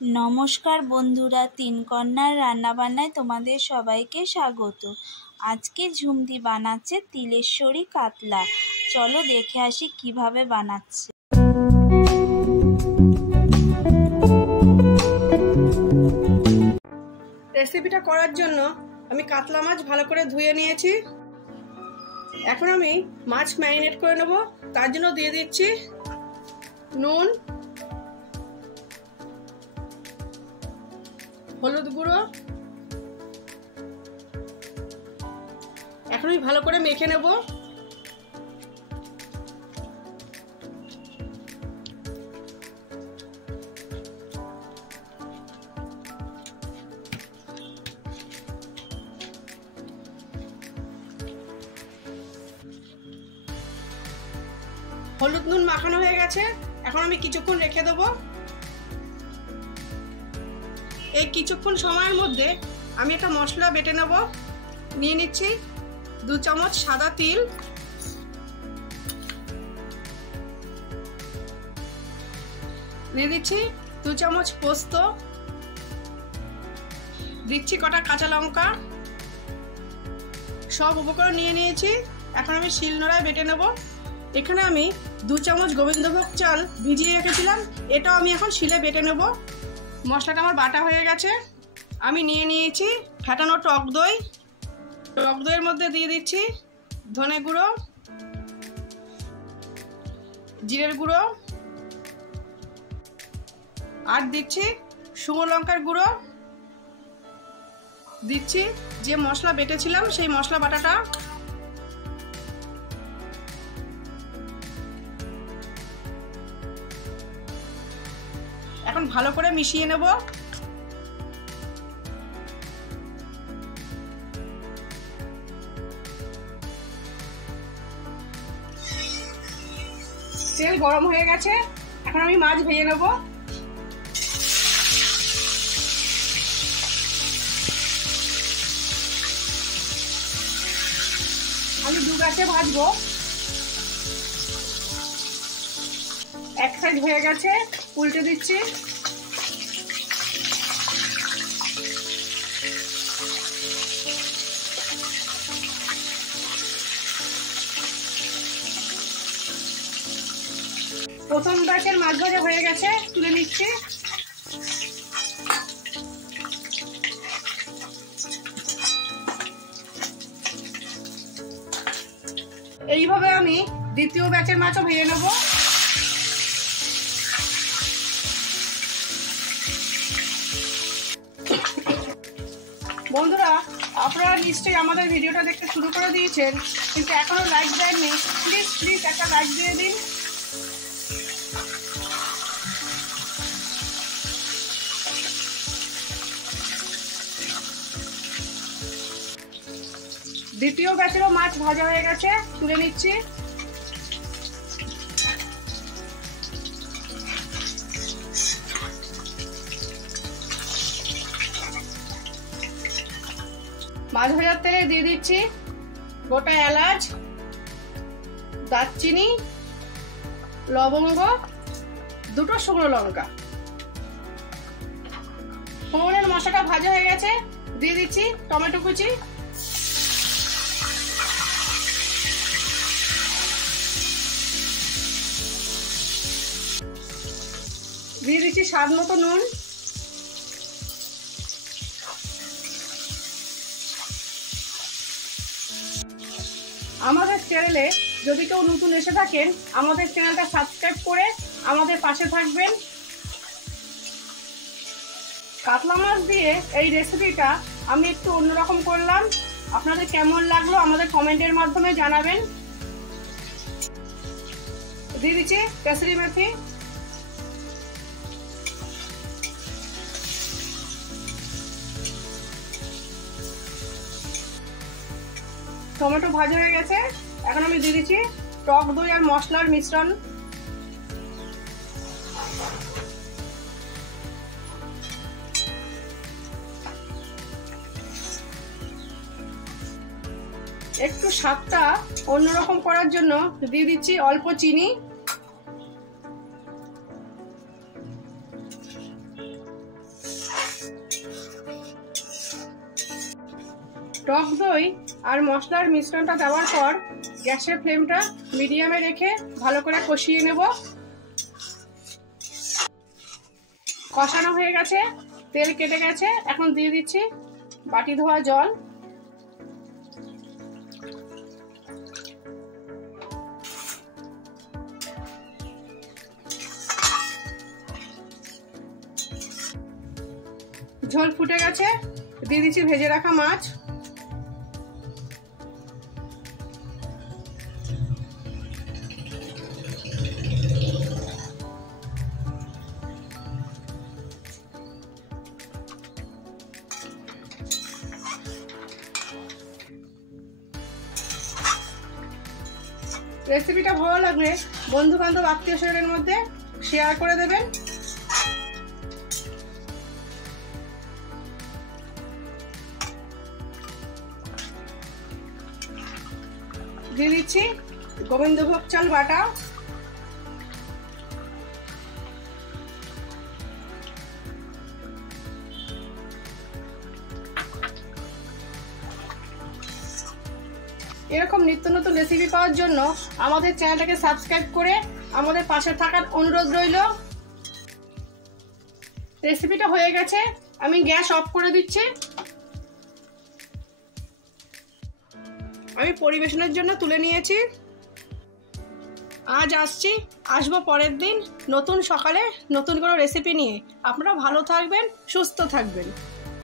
नमस्कार बंधुरा तीन कन्यार रान्ना बान्नाय तोमादेर सबाइके स्वागत। आजके झुमदी बानाচ্ছে तिलेश्वरी कातला। चलो देखे आसि किभाबे बानाচ্ছে। रेसिपिटा करार जन्य आमी कातला माछ भालो करे धुए निয়েছি। এখন আমি মাছ ম্যারিনেট করে নেব। তার জন্য দিয়ে দিচ্ছি নুন, হলুদ গুঁড়ো। এখন আমি ভালো করে মেখে নেব। হলুদ নুন মাখানো হয়ে গেছে। এখন আমি কিছুক্ষণ রেখে দেব। এই কিছুক্ষণ সময়ের মধ্যে আমি একটা মশলা বেটে নেব। নিয়ে নিচ্ছি 2 চামচ সাদা তিল, দিয়ে দিচ্ছি 2 চামচ পোস্ত, দিচ্ছি কটা কাঁচা লঙ্কা। সব উপকরণ নিয়ে নিয়েছি। এখন আমি শিলনোড়ায় বেটে নেব। এখানে আমি 2 চামচ গোবিন্দভোগ চাল ভিজিয়ে রেখেছিলাম, এটাও আমি এখন শিলে বেটে নেব। মশলাটা আমার বাটা হয়ে গেছে। আমি নিয়ে নিয়েছি ফেটানো টক দই। টক দইয়ের মধ্যে দিয়ে দিচ্ছি ধনে গুঁড়ো, জিরের গুঁড়ো, আর দিচ্ছি শুকনো লঙ্কার গুঁড়ো, দিচ্ছি যে মশলা বেটেছিলাম সেই মশলা বাটাটা। এখন ভালো করে মিশিয়ে নেব। তেল গরম হয়ে গেছে। এখন আমি মাছ ভেজে নেব। আমি 2 গ্যাসে ভাজবো। এক সাইড হয়ে গেছে, উল্টে দিচ্ছি। প্রথম ব্যাচের মাছ ভাজা হয়ে গেছে, তুলে নিচ্ছি। এইভাবে আমি দ্বিতীয় ব্যাচের মাছও ভেজে নেব। বন্ধুরা, আপনারা নিশ্চয়ই আমাদের ভিডিওটা দেখতে শুরু করে দিয়েছেন, কিন্তু এখনো লাইক দেননি। প্লিজ একটা লাইক দিয়ে দিন। দ্বিতীয় ব্যাচেরও মাছ ভাজা হয়ে গেছে, তুলে নিচ্ছি। মাছ ভাজার তেলে দিয়ে দিচ্ছি গোটা এলাচ, দারচিনি, লবঙ্গ, 2টো শুকনো লঙ্কা। ফোড়নের মশলাটা ভাজা হয়ে গেছে, দিয়ে দিচ্ছি টমেটো কুচি, দিয়ে দিচ্ছি স্বাদ মতো নুন। আমাদের চ্যানেলে যদি কেউ নতুন এসে থাকেন, আমাদের চ্যানেলটা সাবস্ক্রাইব করে আমাদের পাশে থাকবেন। কাতলা মাছ দিয়ে এই রেসিপিটা আমি একটু অন্যরকম করলাম। আপনাদের কেমন লাগলো আমাদের কমেন্টের মাধ্যমে জানাবেন। দিয়ে দিচ্ছি কাসুরি মেথি, টমেটো ভাজা হয়ে গেছে। এখন আমি দিয়ে দিচ্ছি টক দই আর মশলার মিশ্রণ। একটু স্বাদটা অন্যরকম করার জন্য দিয়ে দিচ্ছি অল্প চিনি। টক দই আর মশলার মিশ্রণটা দেওয়ার পর গ্যাসের ফ্লেমটা মিডিয়ামে রেখে ভালো করে কষিয়ে নেব। কষানো হয়ে গেছে, তেল কেটে গেছে। এখন দিয়ে দিচ্ছি বাটি ধোয়া জল। ঝোল ফুটে গেছে, দিয়ে দিচ্ছি ভেজে রাখা মাছ। রেসিপিটা ভালো লাগলে বন্ধু বান্ধব আত্মীয় স্বজনের মধ্যে শেয়ার করে দেবেন। দিয়ে দিচ্ছি গোবিন্দভোগ চাল বাটা। এরকম নিত্য নতুন রেসিপি পাওয়ার জন্য আমাদের চ্যানেলটাকে সাবস্ক্রাইব করে আমাদের পাশে থাকার অনুরোধ রইল। রেসিপিটা হয়ে গেছে, আমি গ্যাস অফ করে দিচ্ছি। আমি পরিবেশনের জন্য তুলে নিয়েছি। আজ আসবো পরের দিন নতুন সকালে নতুন কোনো রেসিপি নিয়ে। আপনারা ভালো থাকবেন, সুস্থ থাকবেন।